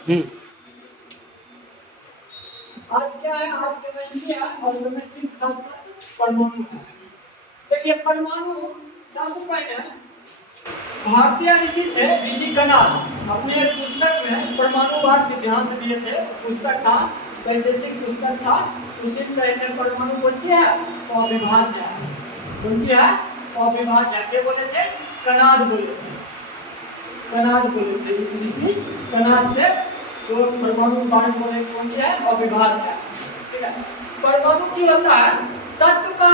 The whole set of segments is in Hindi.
हम्म। आज क्या है, आज केमिस्ट्री है और केमिस्ट्री खासकर परमाणु है। तो ये परमाणु सबसे पहले भारतीय ऋषि थे, ऋषि कणाद, अपने एक पुस्तक में परमाणुवाद सिद्धांत दिए थे। पुस्तक था, वैशेषिक पुस्तक था। उसी में कहते हैं परमाणु कौन सी है, अविभाज्य है। कौन सी है, अविभाज्य। क्या बोले थे, कणाद बोले थे, कणाद बोले थे, ऋषि कणाद थे। तो परमाणु के बारे में बोले कौन से है, अविभाज्य है। ठीक है, परमाणु की होता है तत्व का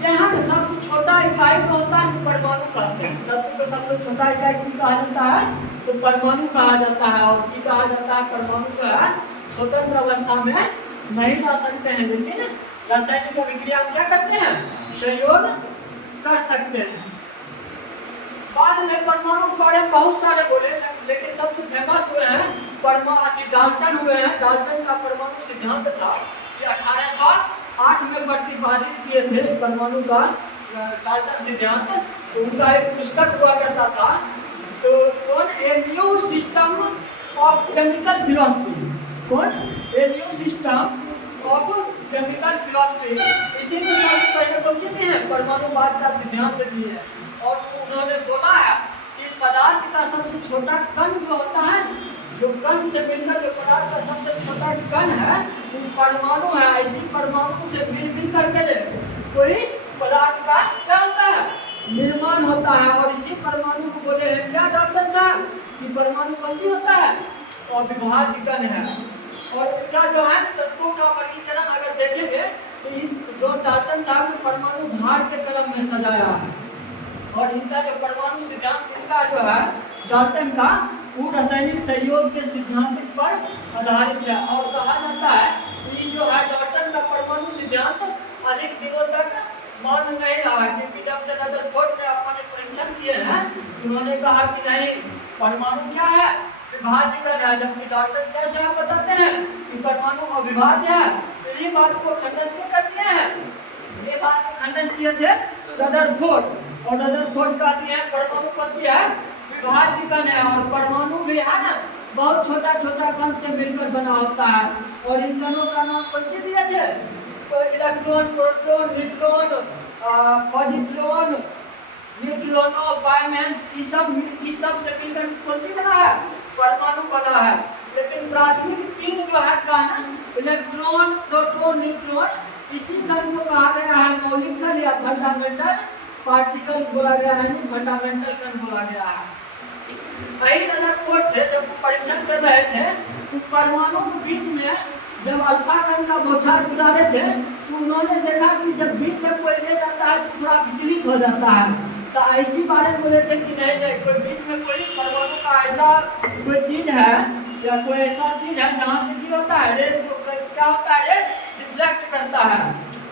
जहाँ सबसे छोटा इकाई को होता है परमाणु कहते हैं। तत्व का सबसे छोटा इकाई को कहा जाता है तो परमाणु कहा जाता है। और की कहा जाता है, परमाणु जो है स्वतंत्र अवस्था में नहीं रह सकते हैं, लेकिन रासायनिक अभिक्रिया में क्या करते हैं, सहयोग कर सकते हैं। बाद में परमाणु के बारे में बहुत सारे बोले, लेकिन सबसे फेमस हुए हैं परमाणु डाल्टन हुए हैं। डाल्टन का परमाणु सिद्धांत था कि 1808 में प्रतिपादित किए थे परमाणु का डाल्टन सिद्धांत। तो उनका एक पुस्तक हुआ करता था, तो कौन, a new system of chemical philosophy. कौन, a new system of chemical philosophy. इसी के साथ पहले परिचित हैं, परमाणुवाद का सिद्धांत दिए हैं। और उन्होंने बोला है कि पदार्थ का सबसे छोटा कण जो होता है, जो कण से मिलकर जो पदार्थ का सबसे छोटा कण है वो परमाणु है। इसी परमाणु से मिल करके कोई पदार्थ का क्या होता है, निर्माण होता है। और इसी परमाणु को बोले हैं क्या डॉक्टर साहब, कि परमाणु कौन सी होता है, अविभाज्य कण है। और क्या जो है तत्वों का वर्गीकरण अगर देखेंगे तो जो डाल्टन साहब ने परमाणु भार के कलम में सजाया है। और इनका जो परमाणु सिद्धांत इनका जो है डाल्टन का, वो रासायनिक सहयोग के सिद्धांत पर आधारित है। और कहा जाता है कि जो है डाल्टन का परमाणु सिद्धांत अधिक दिनों तक मान नहीं रहा है, क्योंकि जब से रदरफोर्ड ने अपने परीक्षण किए हैं उन्होंने कहा कि नहीं, परमाणु क्या है, विभाज्य कण है। जबकि डाल्टन कैसे आप बताते हैं कि परमाणु अविभाज्य है। तो ये बात को खंडन क्यों कर दिए हैं, ये बात को खंडन किए थे रदरफोर्ड। और रदरफोर्ड कहते हैं परमाणु कौन सी है, विभाज्य कण है। और परमाणु भी है ना, बहुत छोटा छोटा कण से मिलकर बना होता है। और इन कणों का नाम कौन सी दिए थे, तो electron, proton, neutron, positron, neutrino, बायमेंस, इस सब से मिलकर कौन सी बना है, परमाणु बना है। लेकिन प्राथमिक तीन जो है कण, इलेक्ट्रॉन, प्रोटॉन, न्यूट्रॉन, इसी कण को कहा गया है मौलिक कण या फंडामेंटल पार्टिकल बोला गया है, फंडामेंटल कण बोला गया है। वही रदरफोर्ड थे, जब परीक्षण कर रहे थे तो परमाणु के बीच में जब अल्फा कण का बौछार गुजारे थे तो उन्होंने देखा कि जब बीच में कोई ले जाता है तो थोड़ा विचलित हो जाता है। तो ऐसी बारे में बोले थे कि नहीं नहीं, कोई बीच में कोई परमाणु का ऐसा कोई चीज है या कोई ऐसा चीज है जहाँ से क्या होता है, रे क्या होता है, रिफ्लेक्ट करता है।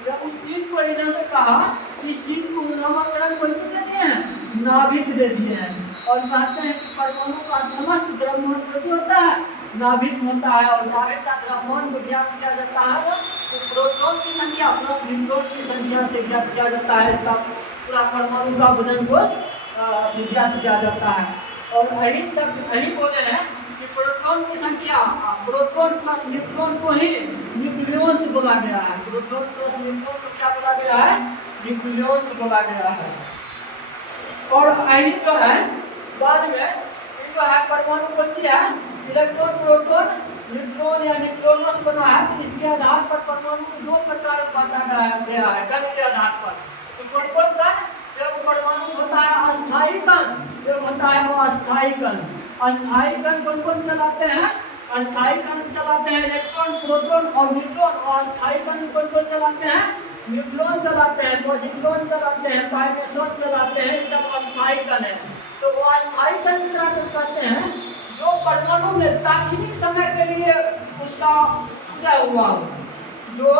जब उस चीज को इन्होंने कहा, इस चीज को नामकरण कौन सी दे दिए हैं, नाभिक दे दिए हैं। और कहते हैं कि परमाणु का समस्त द्रव्यमान कौन होता है, नाभिक होता है। और नाभिक का द्रव्यमान को ज्ञात किया जाता है तो प्रोटॉन की संख्या प्लस न्यूट्रॉन की संख्या से ज्ञात किया जाता है। इसका पूरा परमाणु का वजन को ज्ञात किया जाता है। और यही बोले हैं कि प्रोटॉन की संख्या, प्रोटॉन प्लस न्यूट्रॉन को ही न्यूक्लियॉन्स बोला गया है। प्रोटॉन प्लस न्यूट्रॉन को क्या बोला गया है, न्यूक्लियॉन्स बोला गया है। और यही जो है बाद में जो है परमाणु कौन सी है, इलेक्ट्रॉन, प्रोटॉन, न्यूट्रॉन या न्यूट्रॉनस बना है। तो इसके आधार पर परमाणु को दो प्रकार में बांटा गया है कण के आधार पर। तो कौन-कौन कण, एक परमाणु होता है अस्थायी कण, एक होता है वो अस्थायी कण। अस्थायी कण कौन-कौन चलाते हैं, अस्थायी कण चलाते हैं इलेक्ट्रॉन, प्रोटॉन और न्यूट्रॉन। और अस्थायी कण कौन-कौन चलाते हैं, न्यूट्रॉन चलाते हैं, पॉजिट्रॉन चलाते हैं, बायमेंशन चलाते हैं। सब अस्थायी कण है। तो वो अस्थायी कण कहते हैं जो परमाणु में तात्क्षणिक समय के लिए उसका क्या हुआ, जो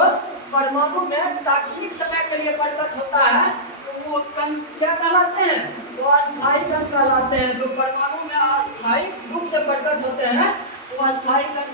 परमाणु में तात्क्षणिक समय के लिए प्रकट होता है तो वो कण क्या कहलाते हैं, वो अस्थायी कण कहलाते हैं। जो परमाणु में अस्थायी रूप से प्रकट होते हैं वो अस्थायी कण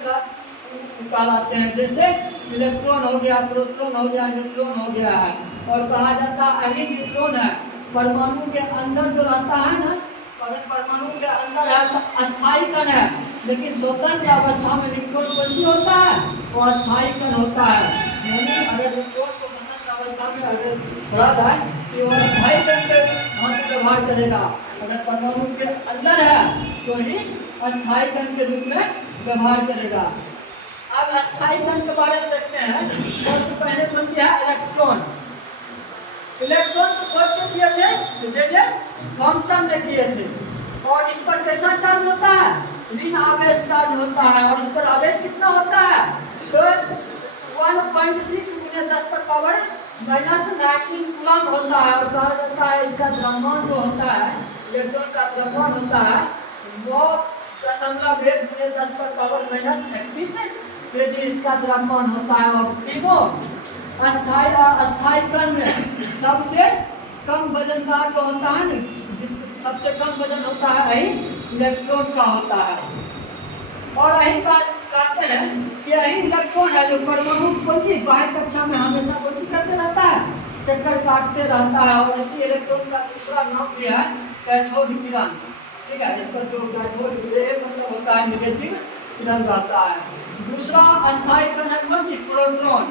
कहलाते हैं। जैसे इलेक्ट्रॉन हो गया, प्रोटॉन हो गया, न्यूट्रॉन हो गया है। और कहा जाता है यही न्यूट्रॉन है परमाणु के अंदर जो रहता है ना, परमाणु के अंदर है तो अस्थायी कण है। लेकिन स्वतंत्र अवस्था में न्यूट्रॉन कौन सी होता है? वो अस्थायी कण होता है। यानी अगर न्यूट्रॉन को स्वतंत्र अवस्था में अगर छोड़ा जाए तो वो अस्थायी कण के भांति व्यवहार करेगा। अगर परमाणु के अंदर है तो ही अस्थायी कण के रूप में व्यवहार करेगा। अब अस्थायी कण के बारे में देखते हैं। सबसे पहले कौन सी है? इलेक्ट्रॉन। इलेक्ट्रॉन को खोज के किए थे जे थॉमसन ने किए थे। और इस पर कैसा चार्ज होता है? ऋण आवेश चार्ज होता है। और इस पर आवेश कितना होता है? तो 1.6 × 10⁻⁻19 कूलम होता है। और कहा जाता है इसका द्रव्यमान जो होता है, इलेक्ट्रॉन का द्रव्यमान होता है वो 0.1 × 10⁻31 केजी इसका द्रव्यमान होता है। और तीनों अस्थायी कण में सबसे कम वजनदार जो होता है ना, सबसे कम वजन होता है यही इलेक्ट्रॉन का होता है। और यही कहते हैं कि यही इलेक्ट्रॉन है जो परमाणु को बाह्य कक्षा में हमेशा करते रहता है, चक्कर काटते रहता है। और इसी इलेक्ट्रॉन का दूसरा नाम भी है कैथोड किरण। ठीक है, इस पर जो कैथोड मतलब होता है नेगेटिव किरण रहता है। दूसरा अस्थायी कण है कौन सी? प्रोटॉन।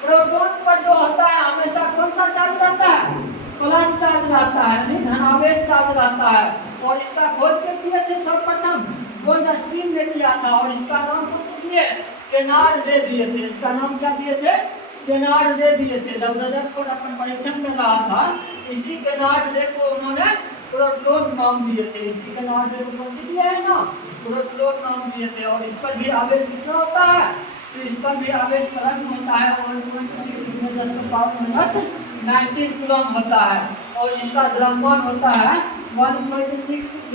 प्रोटॉन पर जो होता है हमेशा कौन सा चार्ज रहता है? प्लस चार्ज रहता है, यानी धनावेश चार्ज रहता है। और इसका खोज के किए थे सर्वप्रथम गोल्डस्टीन ने किया था। और इसका नाम कौन दिए? केनार्ड रे दिए थे। इसका नाम क्या दिए थे? केनार्ड रे दिए थे। जब रदरफोर्ड अपन परीक्षण कर रहा था, इसी केनार्ड रे को उन्होंने प्रोटॉन नाम दिए थे। इसी केनार्ड रे को कौन सी दिया है ना? प्रोटॉन नाम दिए थे। और इस पर भी आवेश कितना होता है? तो इस पर भी आवेश प्लस होता है। 1.6 × 10⁻19 कूलम होता है। और इसका द्रव्यमान होता है 1.67 ×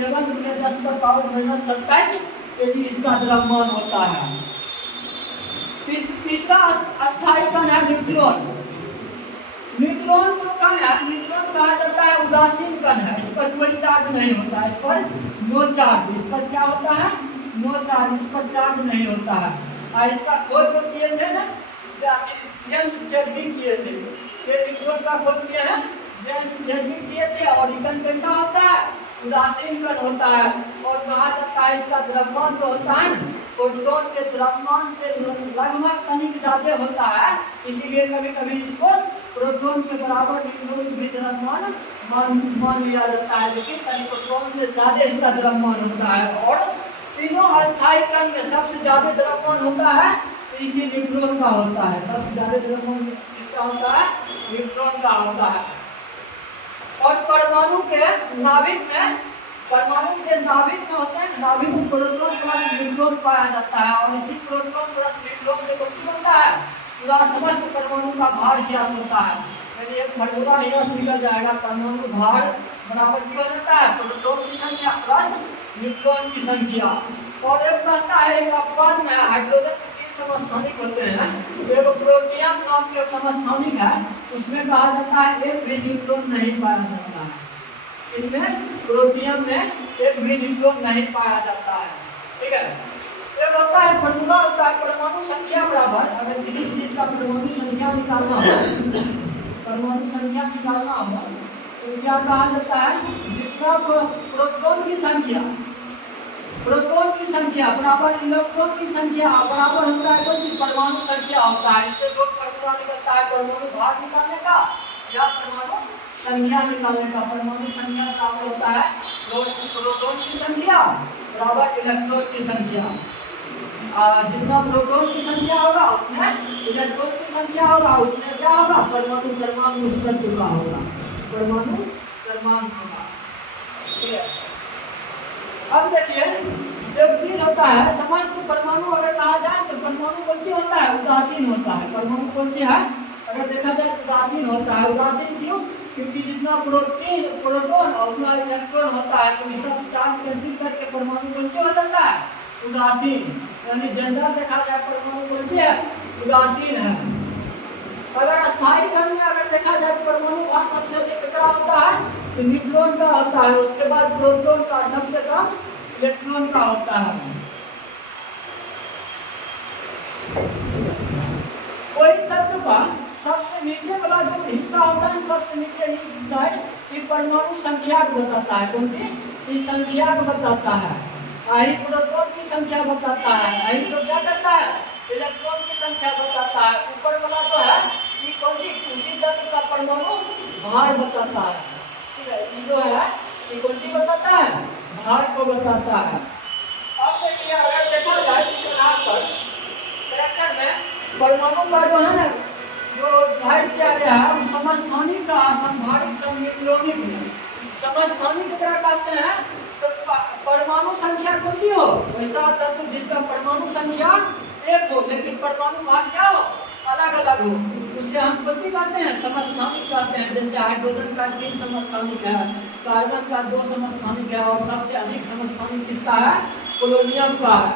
10⁻27 केजी इसका द्रव्यमान होता है। तीसरा अस्थायी कण है न्यूट्रॉन। न्यूट्रॉन जो कण है, न्यूट्रॉन कहा जाता है उदासीन कण है। इस पर कोई चार्ज नहीं होता है, इस पर नो चार्ज। इस पर क्या होता है? नो चार्ज, इस पर चार्ज नहीं होता है। और इसका खोज जो किए थे ना जेम्स चैडविक किए थे। ये न्यूट्रॉन का खोज किए हैं जेम्स चैडविक किए थे। और ये कण कैसा होता है? उदासीन कण होता है। और कहा जाता है इसका द्रव्यमान जो होता है प्रोटॉन के द्रव्यमान से लगभग तनिक ज्यादा होता है। इसीलिए कभी कभी इसको प्रोटॉन के बराबर न्यूट्रॉन भी द्रव्यमान मान लिया जाता है, लेकिन तनिक प्रोटॉन से ज्यादा इसका द्रव्यमान होता है। और तीनों अस्थायी कण में सबसे ज्यादा द्रव्यमान होता है तो इसी न्यूट्रॉन का होता है। सबसे ज्यादा द्रव्यमान किसका होता है? न्यूट्रॉन का होता है। और परमाणु के नाभिक में, परमाणु के नाभिक में होते हैं, नाभिक में प्रोटॉन प्लस न्यूट्रॉन पाया जाता है। और इसी प्रोटॉन प्लस न्यूट्रॉन से कुछ बनता है? पूरा समस्त परमाणु का भार ज्ञात होता है। यानी एक फॉर्मूला यहाँ से निकल जाएगा, परमाणु भार बराबर क्या होता है? प्रोटॉन की संख्या प्लस न्यूट्रॉन की संख्या। और एक रहता है एक अपवाद में हाइड्रोजन के 3 समस्थानिक होते हैं। एक प्रोटियम नाम के समस्थानिक है, उसमें कहा जाता है एक भी न्यूट्रॉन नहीं पाया जाता है। इसमें प्रोटियम में एक भी न्यूट्रॉन नहीं पाया जाता है। ठीक है, एक होता है फॉर्मूला होता है परमाणु संख्या बराबर, अगर किसी चीज का परमाणु संख्या निकालना हो, परमाणु संख्या निकालना हो तो क्या कहा जाता है? जितना प्रोटॉन की संख्या, प्रोटॉन की संख्या बराबर इलेक्ट्रॉन की संख्या बराबर होता है कौन सी? परमाणु संख्या होता है। इससे दो फॉर्मूला निकलता है परमाणु भार निकालने का या परमाणु संख्या निकालने का। परमाणु संख्या बराबर होता है प्रोटॉन की संख्या बराबर इलेक्ट्रॉन की संख्या। जितना प्रोटॉन की संख्या होगा उतने इलेक्ट्रॉन की संख्या होगा, उतने क्या होगा? परमाणु द्रव्यमान उत्पन्न का होगा, परमाणु द्रव्यमान होगा। ठीक है, अब देखिए एक चीज होता है, समस्त परमाणु अगर कहा जाए तो परमाणु कौन सी होता है? उदासीन होता है। परमाणु कौन सी है? अगर देखा जाए तो उदासीन होता है। उदासीन क्यों? क्योंकि जितना प्रोटॉन और उतना इलेक्ट्रॉन होता है तो ये सब चार्ज कैंसिल करके परमाणु कौन सी हो जाता है? उदासीन। यानी जनरल देखा जाए परमाणु कौन सी है? उदासीन है। अगर अस्थायी कण में अगर देखा जाए परमाणु भार सबसे अधिक कितना होता है? तो न्यूट्रॉन का होता है, उसके बाद प्रोटॉन का, सबसे कम इलेक्ट्रॉन का होता है। कोई तत्व का सबसे नीचे वाला जो हिस्सा होता है, सबसे नीचे हिस्सा है, ये परमाणु संख्या को बताता है। कौन सी? ये संख्या को बताता है। आई प्रोटॉन की संख्या बताता है। आई तो क्या करता है, इलेक्ट्रॉन की संख्या बताता है। ऊपर वाला जो है ये कौन सी उसी तत्व का परमाणु भार बताता है। ठीक है, ये जो है ये कौन सी बताता है, भार को बताता है। अब देखिए अगर देखा जाए इस आधार पर करैक्टर में परमाणु का जो है ना जो डिवाइड किया गया है समस्थानिक का असंभारिक समविकलनिक में। समस्थानिक क्या कहते हैं, तो परमाणु संख्या कौन सी हो, वैसा तत्व जिसका परमाणु संख्या एक हो लेकिन परमाणु भार क्या हो, अलग अलग हो, उसे हम कौन सी कहते हैं, समस्थानिक कहते हैं। जैसे हाइड्रोजन का 3 समस्थानिक है, कार्बन का 2 समस्थानिक है और सबसे अधिक समस्थानिक किसका है, पोलोनियम का है।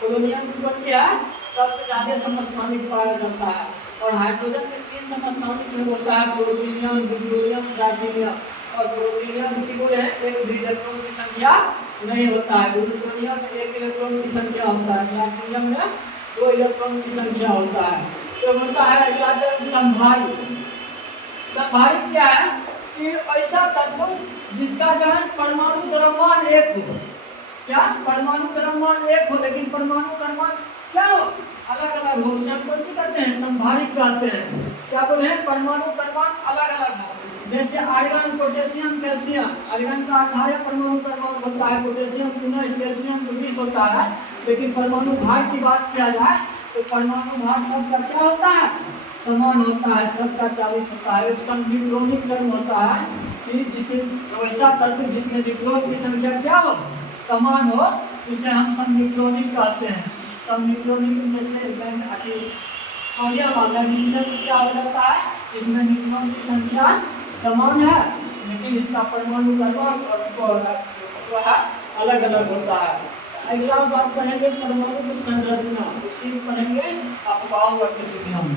पोलोनियम की कौन सी है, सबसे ज्यादा समस्थानिक पाया जाता है। और हाइड्रोजन में 3 समस्थानिक में होता है, प्लूटोनियम, ड्यूटेरियम, ट्राइटिनियम। और प्लूटोनियम की जो है एक भी इलेक्ट्रॉन की संख्या नहीं होता है। ड्यूटेरियम में 1 इलेक्ट्रॉन की संख्या होता है, ट्राइटिनियम में 2 इलेक्ट्रॉन की संख्या होता है। तो होता है संभारिक। संभारिक क्या है कि ऐसा तत्व जिसका जो है परमाणु द्रव्यमान एक हो। क्या, परमाणु द्रव्यमान एक हो लेकिन परमाणु द्रव्यमान क्या हो, अलग अलग हो, उसे हम कौन सी कहते हैं, संभारिक कहते हैं। क्या बोले हैं, परमाणु द्रव्यमान अलग अलग हो। जैसे आयरन, पोटेशियम, कैल्शियम। आयरन का 18 परमाणु द्रव्यमान होता है, पोटेशियम 19, कैल्शियम 20 होता है। लेकिन परमाणु भार की बात किया जाए तो परमाणु भार सबका क्या होता है, समान होता है, सबका 40 होता है। एक समविकलनिक टर्म होता है कि जिसे वैसा तत्व जिसमें विकल्प की संख्या क्या हो, समान हो, उसे हम समविकलनिक कहते हैं। समविकलनिक जैसे सोडियम मैग्नीशियम क्या हो जाता है, इसमें न्यूट्रॉन की संख्या समान है लेकिन इसका परमाणु द्रव्यमान जो है अलग अलग होता है। अगला बात पढ़ेंगे परमाणु की संरचना, उसी पढ़ेंगे अफवाह और सिद्धांत।